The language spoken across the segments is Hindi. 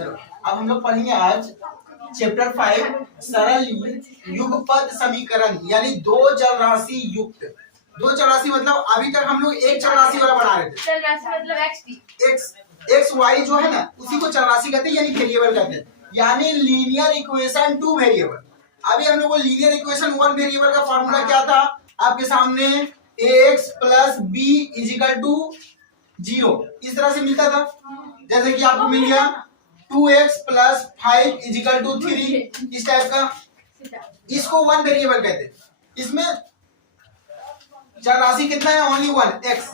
चलो अब हम लोग पढ़ेंगे आज चैप्टर 5 सरल युगपद समीकरण यानी दो चर राशि युक्त। दो चर राशि मतलब अभी तक हम लोग एक चर राशि वाला बना रहे थे। चर राशि मतलब एक्स वाई जो है ना उसी को चर राशि कहते हैं यानी वेरिएबल कहते हैं, यानी लीनियर इक्वेशन टू वेरिएबल। अभी हम लोग को लीनियर इक्वेशन वन वेरिएबल का फॉर्मूला क्या था आपके सामने, ax plus B equal to 0 इस तरह से मिलता था। जैसे कि आपको मिल गया 2x प्लस 5 इजिकल टू 3 इस टाइप का, इसको वन वेरिएबल कहते हैं। इसमें चर राशि कितना है, only one x.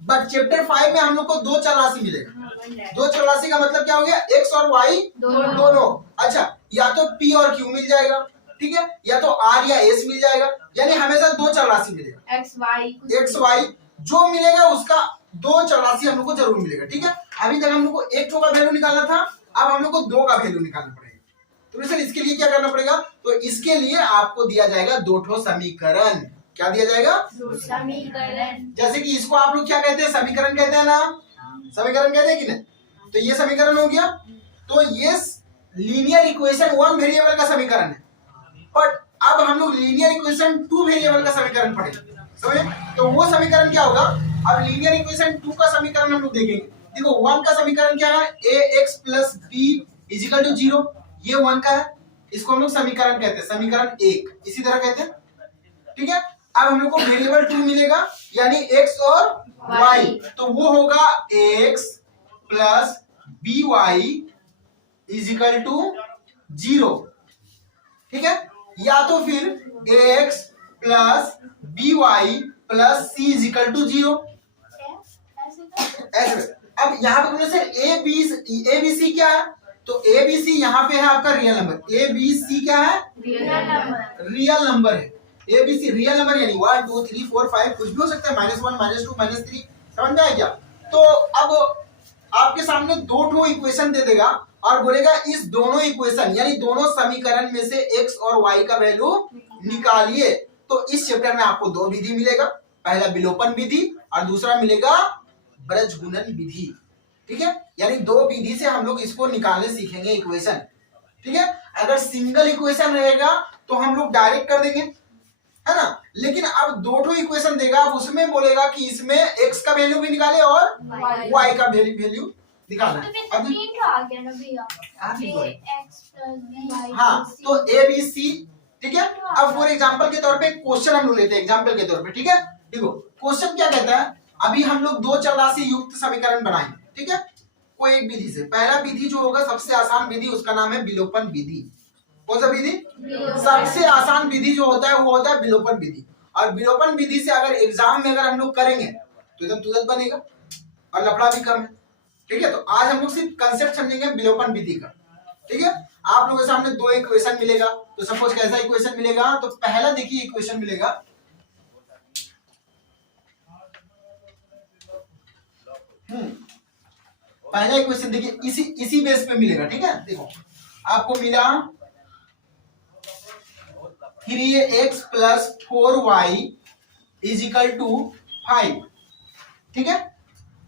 But chapter 5 में हम लोग को दो चर राशि मिलेगा। दो चर राशि का मतलब क्या हो गया, एक्स और वाई दोनों। अच्छा, या तो पी और क्यू मिल जाएगा, ठीक है, या तो आर या एस मिल जाएगा, यानी हमेशा दो चर राशि मिलेगा। एक्स वाई जो मिलेगा उसका दो चर राशि हम लोग को जरूर मिलेगा, ठीक है। अभी तक हम लोग को एक ठो का वैल्यू निकालना था, अब हम लोग को दो का वैल्यू निकालना पड़ेगा। तो सर इसके लिए क्या करना पड़ेगा, तो इसके लिए आपको दिया जाएगा दो ठो समीकरण। क्या दिया जाएगा, समीकरण। जैसे कि इसको आप लोग क्या कहते हैं, समीकरण कहते हैं ना, समीकरण कहते हैं कि नहीं। तो ये समीकरण हो गया। तो ये लीनियर इक्वेशन वन वेरिएबल का समीकरण है, बट अब हम लोग लीनियर इक्वेशन टू वेरिएबल का समीकरण पढ़ेंगे, समझे। तो वो समीकरण क्या होगा, अब लीनियर इक्वेशन टू का समीकरण हम लोग देखेंगे। देखो वन का समीकरण क्या है, ax plus B equal to 0, ये वन का है, इसको हम लोग समीकरण कहते हैं, समीकरण एक इसी तरह कहते हैं, ठीक है। अब हम लोग को वेरिएबल टू मिलेगा यानी x और y, तो वो होगा x plus B Y equal to 0, ठीक है, या तो फिर ax plus B Y plus C equal to 0 ऐसे। अब यहाँ पे बोले सर ए बी सी क्या है, तो ए बी सी यहाँ पे है आपका real number. A B C क्या है, रियल नंबर है। A B C real number यानी 1 2 3 4 5 कुछ भी हो सकता है, -1 -2 -3, समझ में आया क्या। तो अब आपके सामने दो ठो इक्वेशन दे देगा और बोलेगा इस दोनों इक्वेशन यानी दोनों समीकरण में से x और y का वैल्यू निकालिए। तो इस चैप्टर में आपको दो विधि मिलेगा, पहला विलोपन विधि और दूसरा मिलेगा ब्रजगुणन विधि, ठीक है। यानी दो विधि से हम लोग इसको निकालने सीखेंगे इक्वेशन, ठीक है। अगर सिंगल इक्वेशन रहेगा तो हम लोग डायरेक्ट कर देंगे, है ना। लेकिन अब दो ठो इक्वेशन देगा, अब उसमें बोलेगा कि इसमें x का वैल्यू भी निकाले और y का वैल्यू निकालना है। हाँ, तो a b c, ठीक है। अब फॉर एग्जांपल के तौर पे क्वेश्चन हम लोग लेते हैं एग्जांपल के तौर पे, ठीक है। देखो क्वेश्चन क्या कहता है, अभी हम लोग दो चर राशि युक्त समीकरण बनाएंगे, ठीक है, कोई एक विधि से। पहला विधि जो होगा सबसे आसान विधि, उसका नाम है विलोपन विधि। कौन सा विधि, सबसे आसान विधि जो होता है वो होता है विलोपन विधि। और विलोपन विधि से अगर एग्जाम में अगर हम लोग करेंगे तो एकदम तुरंत बनेगा और लफड़ा भी कम है, ठीक है। तो आज हम लोग सिर्फ कंसेप्ट समझेंगे विलोपन विधि का, ठीक है। आप लोगों के सामने दो इक्वेशन मिलेगा, तो सपोज कैसा इक्वेशन मिलेगा, तो पहला देखिए इक्वेशन मिलेगा, पहला इक्वेशन देखिए इसी बेस पे मिलेगा, ठीक है। देखो आपको मिला 3x plus 4y is equal to 5, ठीक है,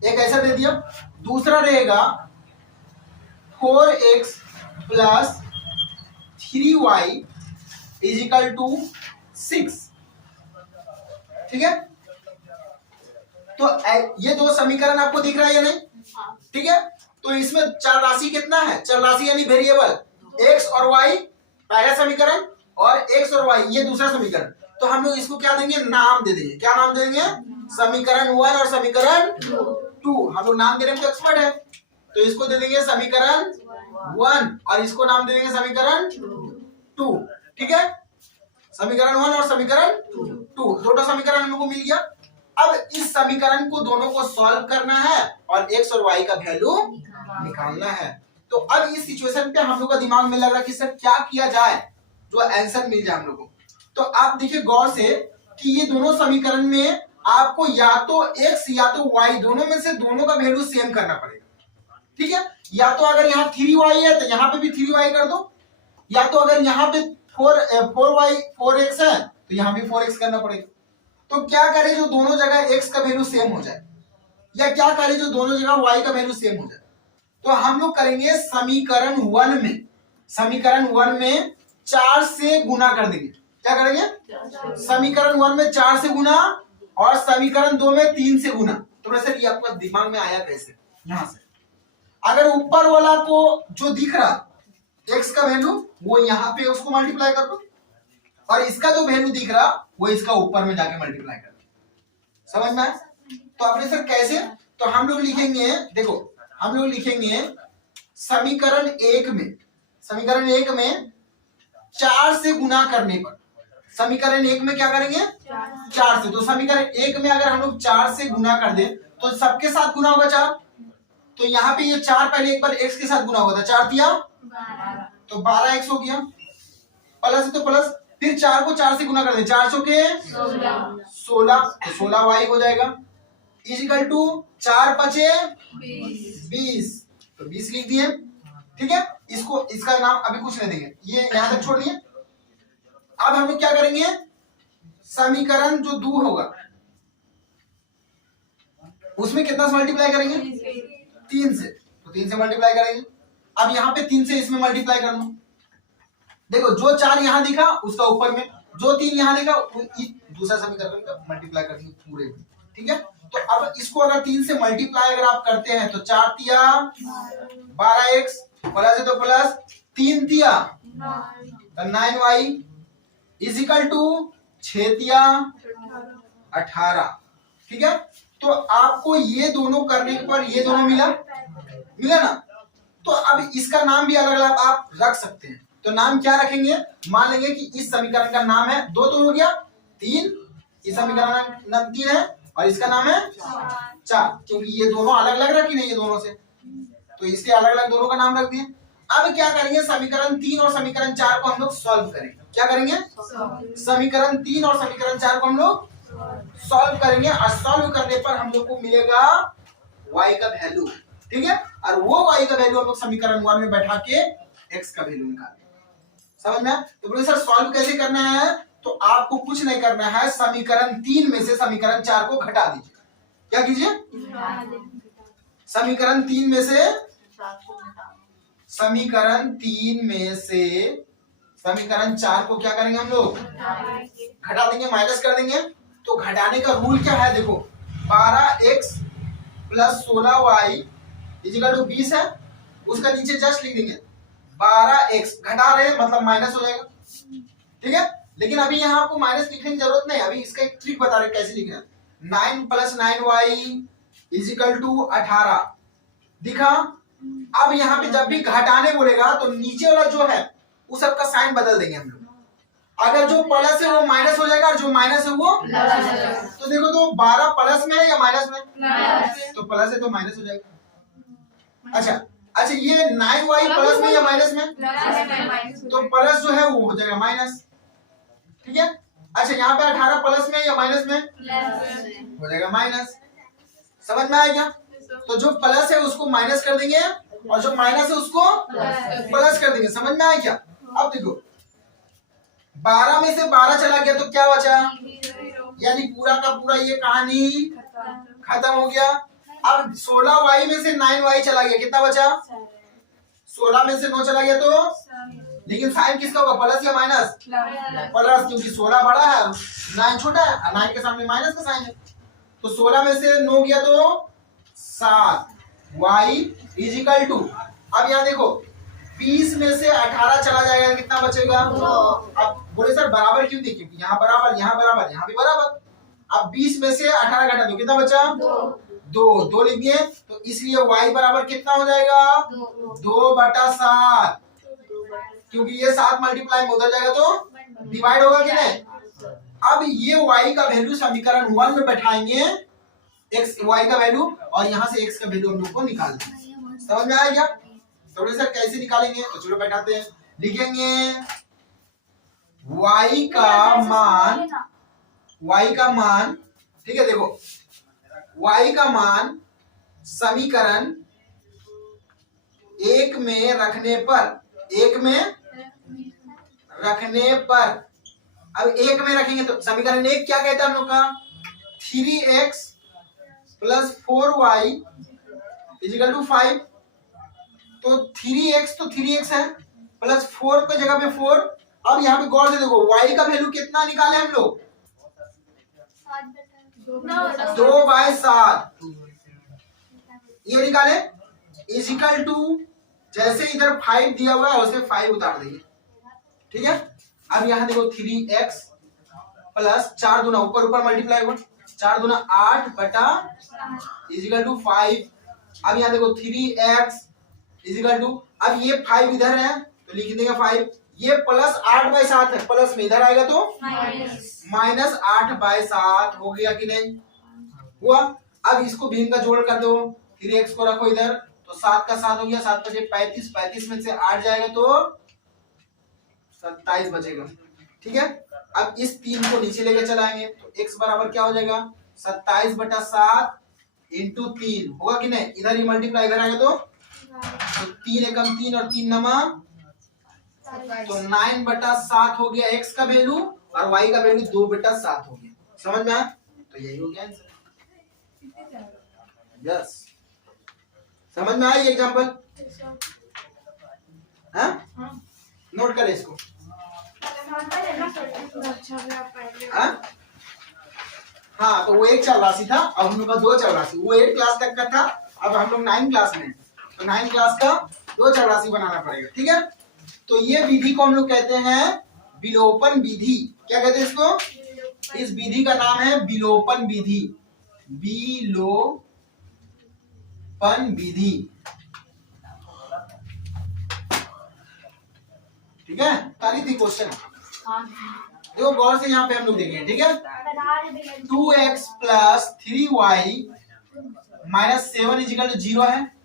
एक ऐसा दे दिया। दूसरा रहेगा 4x plus 3y is equal to 6, ठीक है। तो ये दो समीकरण आपको दिख रहा है या नहीं, ठीक है। तो इसमें चर राशि कितना है, चर राशि यानी वेरिएबल x और y पहला समीकरण और x और y ये दूसरा समीकरण। तो हम लोग इसको क्या देंगे, नाम दे देंगे। क्या नाम देंगे, समीकरण 1 और समीकरण 2। हम लोग नाम देने में एक्सपर्ट है, तो इसको दे देंगे समीकरण 1 और इसको नाम दे देंगे समीकरण 2, ठीक है। समीकरण 1 और समीकरण 2 दोनों समीकरण हम लोग को मिल गया। अब इस समीकरण को दोनों को सॉल्व करना है और x और y का वैल्यू निकालना है। तो अब इस सिचुएशन पे हम लोग का दिमाग में लग रहा है कि सर क्या किया जाए जो आंसर मिल जाए हम लोग को। तो आप देखिए गौर से कि ये दोनों समीकरण में आपको या तो x या तो y दोनों में से दोनों का वैल्यू सेम करना पड़ेगा, ठीक है। या तो अगर यहाँ 3y है तो यहाँ पे भी 3y कर दो, या तो अगर यहाँ पे 4x है तो यहाँ भी 4x करना पड़ेगा। तो क्या करें जो दोनों जगह x का वैल्यू सेम हो जाए, या क्या करें जो दोनों जगह y का वैल्यू सेम हो जाए। तो हम लोग करेंगे समीकरण 1 में 4 से गुना कर देंगे। क्या करेंगे? समीकरण 1 में 4 से गुना और समीकरण 2 में 3 से गुना। तो वैसे ये आपका दिमाग में आया कैसे? यहां से अगर ऊपर वाला को जो दिख रहा x का वैल्यू वो यहाँ पे उसको मल्टीप्लाई कर दो और इसका जो वैल्यू दिख रहा वो इसका ऊपर में जाके मल्टीप्लाई कर दो। समझ में आया? तो आपने सर कैसे? तो हम लोग लिखेंगे, देखो हम लोग लिखेंगे समीकरण 1 में 4 से गुना करने पर, समीकरण 1 में क्या करेंगे? 4 से। तो समीकरण 1 में अगर हम लोग 4 से गुना कर दे तो सबके साथ गुना होगा 4। तो यहाँ पे ये 4 पहले एक बार x के साथ गुना हुआ था, 4 दिया तो 12x हो गया, प्लस है तो प्लस, फिर 4 को 4 से गुना कर दे, 4 सौ के 16, तो 16y हो जाएगा इजिकल टू 4 पचे 20, तो 20 लिख दिए। ठीक है, इसको इसका नाम अभी कुछ नहीं देंगे, ये यहां तक छोड़ दिए। अब हम लोग क्या करेंगे? समीकरण जो 2 होगा उसमें कितना से मल्टीप्लाई करेंगे? 3 से। तो 3 से मल्टीप्लाई करेंगे। अब यहाँ पे 3 से इसमें मल्टीप्लाई कर लो। देखो जो 4 यहाँ दिखा उसका ऊपर में, जो 3 यहाँ दिखा दूसरा समीकरण का मल्टीप्लाई कर दिए पूरे में। ठीक है, तो अब इसको अगर 3 से मल्टीप्लाई अगर आप करते हैं तो 4 तिया 12x, प्लस है तो प्लस, 3 तिया 9y इजिकल टू 6 तिया 18। ठीक है, तो आपको ये दोनों करने पर ये दोनों मिला ना। तो अब इसका नाम भी अलग अलग आप रख सकते हैं। तो नाम क्या रखेंगे? मान लेंगे कि इस समीकरण का नाम है 2 तो हो गया 3, इस समीकरण का नाम 3 है और इसका नाम है 4, क्योंकि ये दोनों अलग अलग रखी नहीं ये दोनों से, तो इसलिए अलग अलग दोनों का नाम रख दिए। अब क्या करेंगे? समीकरण 3 और समीकरण 4 को हम लोग सॉल्व करेंगे। क्या करेंगे? समीकरण 3 और समीकरण 4 को हम लोग सॉल्व करेंगे और सॉल्व करने पर हम लोग को मिलेगा y का वैल्यू। ठीक है, और वो y का वैल्यू हम लोग समीकरण 1 में बैठा के x का वैल्यू निकालेंगे। समझ में? तो बोले सर सॉल्व कैसे करना है? तो आपको कुछ नहीं करना है, समीकरण 3 में से समीकरण 4 को घटा दीजिए। क्या कीजिए? समीकरण 3 में से समीकरण 4 को क्या करेंगे? हम लोग घटा देंगे, माइनस कर देंगे। तो घटाने का रूल क्या है? देखो 12x plus 16y is equal to 20 है, उसका नीचे जस्ट लिख देंगे 12x, घटा रहे हैं मतलब माइनस हो जाएगा। ठीक है, लेकिन अभी यहाँ आपको माइनस लिखने की जरूरत नहीं, अभी इसका एक ट्रिक बता रहे कैसे लिखना है। 9 प्लस 9y इजिकल टू 18 दिखा। अब यहाँ पे जब भी घटाने बोलेगा तो नीचे वाला जो है उस सबका साइन बदल देंगे हम लोग। अगर जो प्लस है वो माइनस हो जाएगा और जो माइनस है वो प्लस। तो देखो तो 12 प्लस में है या माइनस में? तो प्लस है तो माइनस हो जाएगा। अच्छा ये 9y प्लस में या माइनस में? तो प्लस जो है वो हो जाएगा माइनस। ठीक है, अच्छा यहाँ पे 18 प्लस में या माइनस में? हो जाएगा माइनस। समझ में आया क्या? तो जो प्लस है उसको माइनस कर देंगे और जो माइनस है उसको प्लस कर देंगे। समझ में आया क्या? अब देखो 12 में से 12 चला गया तो क्या बचा? यानी पूरा का पूरा ये कहानी खत्म हो गया। अब 16y में से 9y चला गया, कितना बचा? 16 में से 9 चला गया तो, लेकिन साइन किसका होगा? प्लस या माइनस? प्लस, क्योंकि 16 बड़ा है 9 छोटा है और 9 के सामने माइनस का साइन है। तो 16 में से 9 गया तो 7, y इजिकल टू, अब यहाँ देखो 20 में से 18 चला जाएगा, कितना बचेगा? अब बोले सर बराबर क्यों? देखिए यहाँ बराबर, यहाँ बराबर, यहाँ भी बराबर। अब 20 में से 18 घटा दो, कितना बचा? 2 लिख दिए। तो इसलिए y बराबर कितना हो जाएगा? 2/7, क्योंकि ये 7 मल्टीप्लाई में उधर जाएगा तो डिवाइड होगा कि नहीं? अब ये y का वैल्यू समीकरण 1 में बैठाएंगे, y का वैल्यू, और यहाँ से x का वैल्यू हम लोग को निकाल देंगे। समझ में आया क्या? तो सर कैसे निकालेंगे? तो चलो बैठाते हैं, लिखेंगे y का मान, ठीक है, देखो y का मान समीकरण 1 में रखने पर, अब 1 में रखेंगे तो समीकरण 1 क्या कहता है हम लोग का? 3x plus 4y is equal to 5। तो 3x तो 3x है प्लस 4 की जगह पे 4। अब यहाँ पे गौर से देखो y का वैल्यू कितना निकाले हम लोग, 2/7 ये निकाले इजिकल टू, जैसे इधर 5 दिया हुआ है उसे 5 उतार देंगे, ठीक है। अब यहाँ देखो 3x प्लस 4 दूना ऊपर ऊपर मल्टीप्लाई हुआ, 4 दूना 8 बटा इजिकल टू 5। अब यहाँ देखो 3x इजिकल टू, अब ये 5 इधर है तो लिख देंगे 5, ये प्लस 8/7 है, प्लस में इधर आएगा तो माइनस 8/7 हो गया कि नहीं हुआ। अब इसको भिन्न का जोड़ कर दो, 3x को रखो इधर तो 7 का 7 हो गया, 7 बचे 35, 35 में से 8 जाएगा तो 27 बचेगा, ठीक है। अब इस 3 को नीचे लेके चलाएंगे तो x बराबर क्या हो जाएगा 27/7 इंटू 3 होगा कि नहीं, इधर ही मल्टीप्लाई कराएंगे तो 3 एकम 3 और 3 नमा तो 9/7 हो गया x का वैल्यू और y का वैल्यू 2/7 हो गया। समझ में आया? तो यही हो गया आंसर। यस, समझ में आया ये एग्जांपल? हाँ, नोट करें इसको। हाँ, तो वो एक चल राशि था, अब हम लोग का 2 चल राशि, वो 8 क्लास तक का था, अब हम लोग 9 क्लास में, तो 9 क्लास का 2 चल राशि बनाना पड़ेगा, ठीक है। तो ये विधि को हम लोग कहते हैं विलोपन विधि। क्या कहते हैं इसको? इस विधि का नाम है विलोपन विधि, विलोपन विधि, ठीक है। ताली थी क्वेश्चन, देखो गौर से यहाँ पे हम लोग देखेंगे, ठीक है। 2x plus 3y minus 7 is equal to 0 है,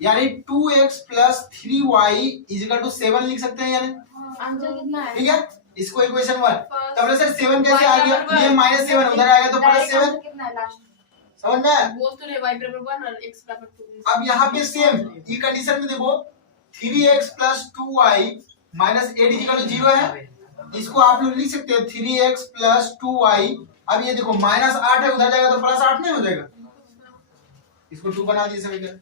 यानी 2x plus 3y is equal to 7 लिख सकते हैं, यानी आंसर कितना है? ठीक है। इसको इक्वेशन 1 तब सर 7 कैसे आ गया, ये -7 उधर आएगा तो +7, कितना है लास्ट? समझ में? बोल तो रहे y बराबर 1 और x बराबर 2। अब यहाँ पे सेम ये कंडीशन में देखो 3x plus 2y minus 8 is equal to 0 है, इसको आप लोग लिख सकते हो 3x प्लस 2y। अब ये देखो -8 है, उधर जाएगा तो +8 नहीं हो जाएगा, इसको 2 बना दिए सभी का,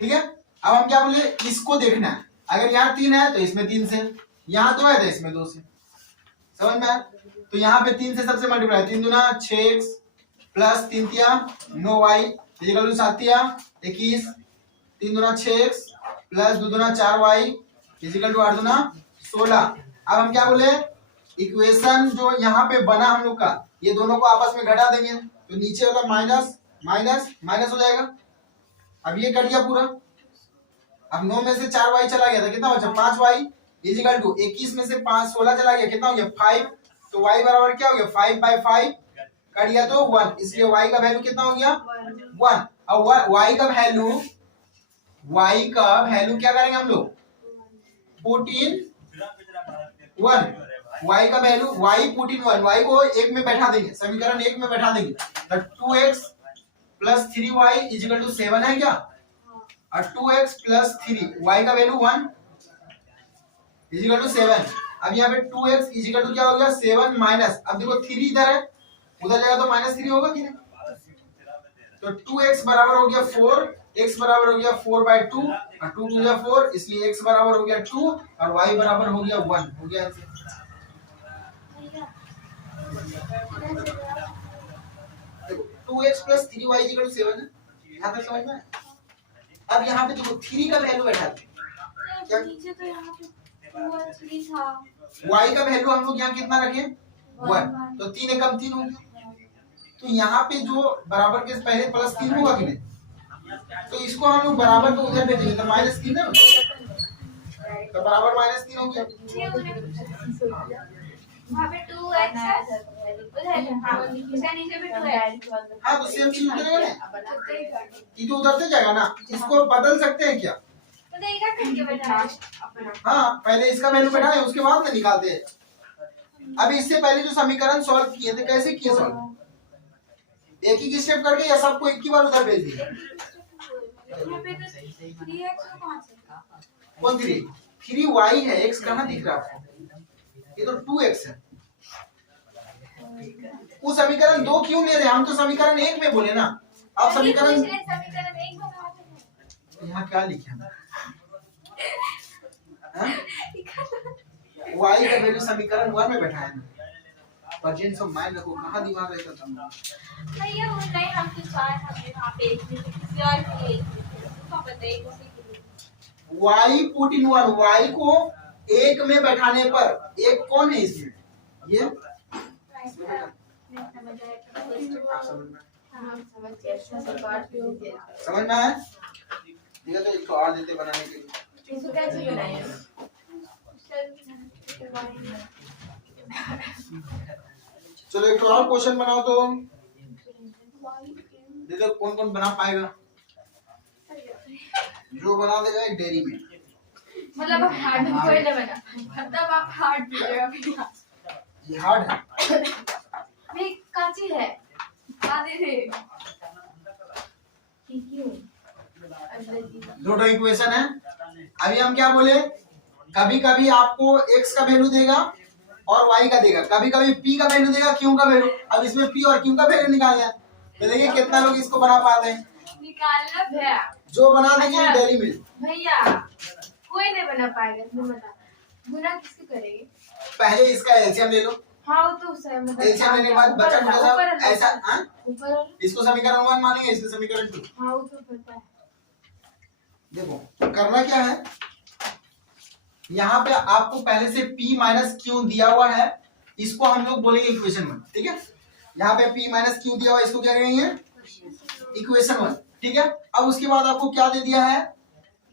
ठीक है। अब हम क्या बोले, इसको देखना है, अगर यहाँ 3 है तो इसमें 3 से, यहाँ 2 है तो इसमें 2 से, समझ में आया? तो यहाँ पे 3 से सबसे मल्टीप्लाई, 3 दूना 6x प्लस 3 तिया 9y इक्वल टू 7 तिया 21, 3 दूना 6x प्लस 2 दूना 4y इक्वल टू 8 दूना 16। अब हम क्या बोले, इक्वेशन जो यहाँ पे बना हम लोग का, ये दोनों को आपस में घटा देंगे तो नीचे वाला माइनस माइनस माइनस हो जाएगा। अब ये कट गया पूरा, अब 9 में से 4y चला गया था, कितना बचा 5y इक्वल टू 21 में से 5 16 चला गया, कितना हो गया 5, तो y बराबर क्या हो गया 5/5 कट गया तो 1, इसलिए y का वैल्यू कितना हो गया 1। अब y का वैल्यू क्या करेंगे हम लोग, पुट इन 1, y का value y put in 1, y को 1 में बैठा देंगे, समीकरण 1 में बैठा देंगे, तो 2x plus 3y equal to 7 है क्या, और 2x प्लस 3 y का वैल्यू 1 इक्वल टू 7। अब यहाँ पे 2x इक्वल टू क्या हो गया 7 माइनस, अब देखो 3 इधर है, उधर जाएगा तो -3 होगा कि नहीं, तो 2x बराबर हो गया 4, x बराबर हो गया 4/2 और 2 2 4, इसलिए x बराबर हो गया 2 और y बराबर हो गया 1, हो गया आंसर। देखो 2x plus 3y equal to 7 है, यहाँ तक समझ में। अब यहाँ पे देखो 3 का वैल्यू बैठाते हैं, क्या नीचे तो यहाँ पे 2 और 3 था, y का वैल्यू हम लोग यहाँ कितना रखे 1, तो 3 एकम 3 हो गया, तो यहाँ पे जो बराबर के पहले +3 होगा कि नहीं, तो इसको हम लोग बराबर को उधर भेजेंगे तो -3 है, तो बराबर -3 हो गया। वहाँ पे 2x है, उधर हाँ, इसका नीचे भी 2 है। हाँ तो सेम चीज उधर है ना, ये तो उधरते जाएगा ना, इसको बदल सकते हैं क्या, तो देखा करके बैठा हाँ पहले इसका वैल्यू बैठा है उसके बाद में निकालते हैं। अभी इससे पहले जो समीकरण सॉल्व किए थे कैसे किए सॉल्व, एक ही स्टेप करके या सबको एक ही बार उधर भेज दिए, यहाँ पे तो 3x और 5 है। कौन 3y है, x कहाँ दिख रहा है, ये तो 2x है। वो समीकरण 2 क्यों ले रहे हैं, हम तो समीकरण 1 में बोले ना, आप समीकरण समीकरण 1 बनाते हैं। यहाँ क्या लिखे हैं y का वैल्यू समीकरण 1 में बैठाया है। प्रेजेंस ऑफ माइंड रखो, कहाँ दिमाग रहता तुम। भैया वो नहीं, हम तो चार हमने वहाँ पे एक किसी और की उसको बताइए किसी की। y पुट इन 1, y को एक में बैठाने पर, एक कौन है इसमें, ये नहीं समझ आया। समझ गए। समझ में आया। ठीक है, तो इसको और देते बनाने के लिए। इसको कैसे बनाएं? चलो एक और क्वेश्चन बनाओ तो देखो कौन कौन बना पाएगा। जो बना देगा एक डेयरी में। मतलब आप हार्ड कोई नहीं बना, मतलब आप हार्ड दीजिएगा भैया। ये हार्ड है। मैं काची है, दे दे। क्यों? दो इक्वेशन है। अभी हम क्या बोले, कभी कभी आपको x का वैल्यू देगा और y का देगा, कभी कभी p का वैल्यू देगा, q का वैल्यू। अब इसमें p और q का वैल्यू निकालना है, तो देखिए कितना लोग इसको बना पाते हैं। निकालना भैया, जो बना देंगे डेली मिल। भैया कोई नहीं बना पाएगा, तुम बता गुना किससे करेंगे। पहले इसका एलसीएम ले लो। हाँ वो तो सही, मतलब एलसीएम लेने के बाद बचा कुचा सब ऐसा, हाँ? ऊपर वाला। इसको समीकरण 1 मानेंगे, इसको समीकरण 2। हाँ वो तो पता है। देखो करना क्या है, यहाँ पे आपको पहले से p माइनस क्यू दिया हुआ है, इसको हम लोग बोलेंगे इक्वेशन 1। ठीक है, यहाँ पे p माइनस क्यू दिया हुआ है, इसको क्या करेंगे इक्वेशन 1। ठीक है, अब उसके बाद आपको क्या दे दिया है,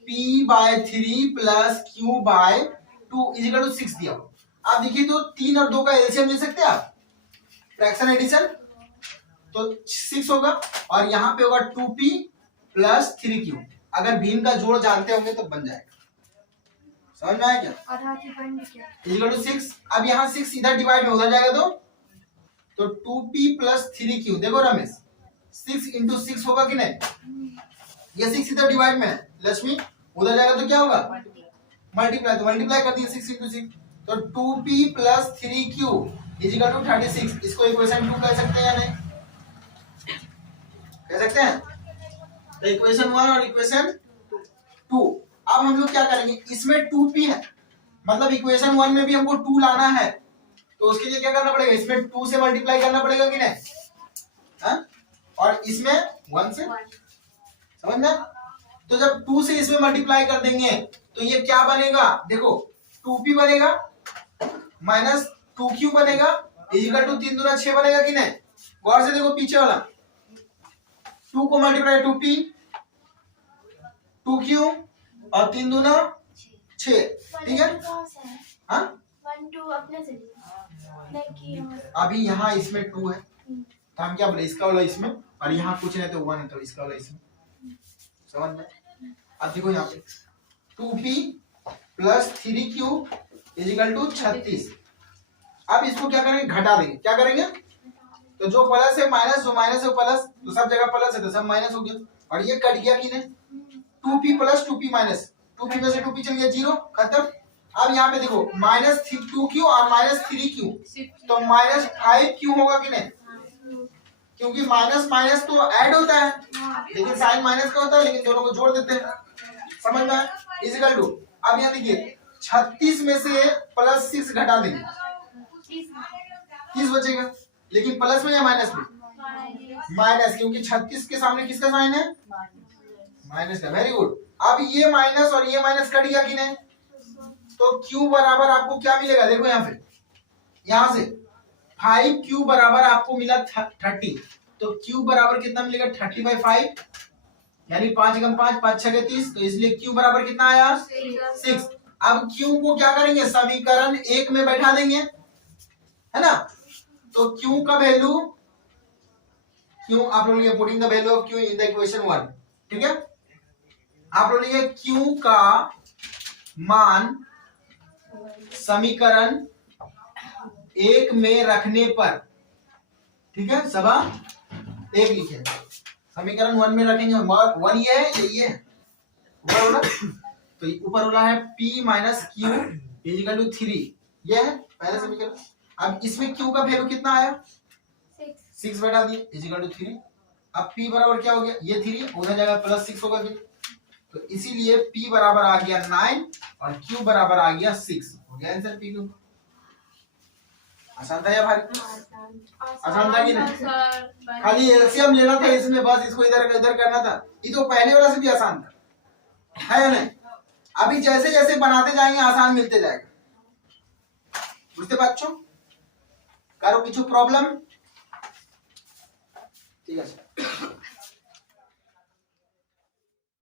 p/3 plus q/2 is equal to 6 दिया हुआ। आप देखिए तो 3 और 2 का एलसीएम ले सकते हैं आप, फ्रैक्शन एडिशन, तो 6 होगा और यहाँ पे होगा 2p प्लस 3q। अगर भीम का जोड़ जानते होंगे तो बन जाएगा। समझ में आया क्या? और हाथी बन क्या? Equal to 6। अब यहाँ 6 इधर डिवाइड में उधर जाएगा तो 2p प्लस 3q। देखो रमेश, 6 इंटू 6 होगा कि नहीं, ये 6 इधर डिवाइड में है, लक्ष्मी उधर जाएगा तो क्या होगा मल्टीप्लाई, तो मल्टीप्लाई कर दिए 6 इंटू 6, तो 2p plus 3q is equal to 36। इसको इक्वेशन 2 कह सकते हैं या नहीं, कह सकते हैं। तो इक्वेशन 1 और इक्वेशन 2। अब हम लोग क्या करेंगे, इसमें 2p है, मतलब इक्वेशन 1 में भी हमको 2 लाना है, तो उसके लिए क्या करना पड़ेगा, इसमें 2 से मल्टीप्लाई करना पड़ेगा कि नहीं, हाँ? और इसमें 1 से, समझ में। तो जब 2 से इसमें मल्टीप्लाई कर देंगे तो ये क्या बनेगा, देखो 2p बनेगा माइनस 2q बनेगा इजिकल टू 3 दूना 6 बनेगा कि नहीं। गौर से देखो पीछे वाला, 2 को मल्टीप्लाई 2p 2q और 3 दूना 6। ठीक है, हाँ 1 2 अपने से अभी यहाँ इसमें 2 है तो हम क्या बोले, इसका वाला इसमें, और यहाँ कुछ नहीं तो 1 है तो इसका वाला इसमें। समझ में। अब देखो यहाँ पे 2p plus 3q is equal to 36। अब इसको क्या करेंगे, घटा देंगे। क्या करेंगे, तो जो प्लस है माइनस, जो माइनस है प्लस, तो सब जगह प्लस है तो सब माइनस हो गया, और ये कट गया कि नहीं, 2p plus 2p minus 2p में से 2p चल गया 0, खत्म। अब यहाँ पे देखो माइनस 2q और माइनस 3q, तो माइनस 5q होगा कि नहीं, क्योंकि माइनस माइनस तो ऐड होता है लेकिन साइन माइनस का होता है, लेकिन दोनों को जोड़ देते हैं। समझ में, इजिकल टू। अब यहाँ देखिए 36 में से प्लस 6 घटा देंगे 30 बचेगा, लेकिन प्लस में या माइनस में, माइनस, क्योंकि 36 के सामने किसका साइन है, माइनस का। Very good. अब ये माइनस और ये माइनस कट गया कि नहीं, तो q बराबर आपको क्या मिलेगा, देखो यहाँ पे, यहाँ से 5q बराबर आपको मिला 30, तो q बराबर कितना मिलेगा 30/5, यानी 5 × 5 5 6 30, तो इसलिए q बराबर कितना आया 6। अब q को क्या करेंगे, समीकरण 1 में बैठा देंगे, है ना। तो q का वैल्यू, q आप लोग लिखे putting the value of q in the equation 1। ठीक है, आप लोग लिखे q का मान समीकरण 1 में रखने पर, ठीक है, सभा 1 लिखे, समीकरण 1 में रखेंगे। 1 ये है, ये है ऊपर वाला, तो ऊपर वाला है p minus q equal to 3, ये है पहले समीकरण। अब इसमें q का वैल्यू कितना आया 6 बैठा दिए इजिकल टू 3। अब p बराबर क्या हो गया, ये 3 उधर जाएगा प्लस 6 होगा फिर, तो इसीलिए p बराबर आ गया 9 और q बराबर आ गया 6, हो गया आंसर p q। आसान था या भारी? आसान था कि नहीं? सर खाली एलसीएम लेना था इसमें, बस इसको इधर इधर करना था। ये तो पहले वाला से भी आसान था, है या नहीं? अभी जैसे जैसे बनाते जाएंगे आसान मिलते जाएगा। बुझते बच्चों? কারো কিছু প্রবলেম? ঠিক আছে।